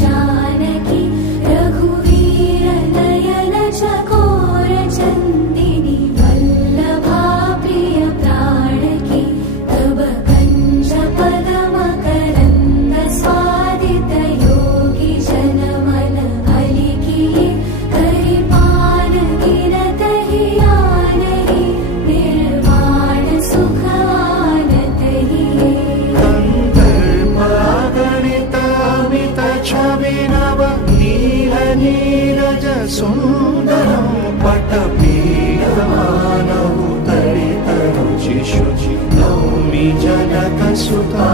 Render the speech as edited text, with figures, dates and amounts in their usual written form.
जानकी रघुवीर नयन चकोर चन्दिनी वल्लभा प्रिय प्राणकी तव कञ्ज पदम करन्द स्वादित योगी जनमन अलिकिये करिपान गिरत हियानहि निर्वाण सुख आनत हिये छविनव नील नीरज सुन्दरं पटपीठमानौ दलितरुचिषु नौमि जनकसुता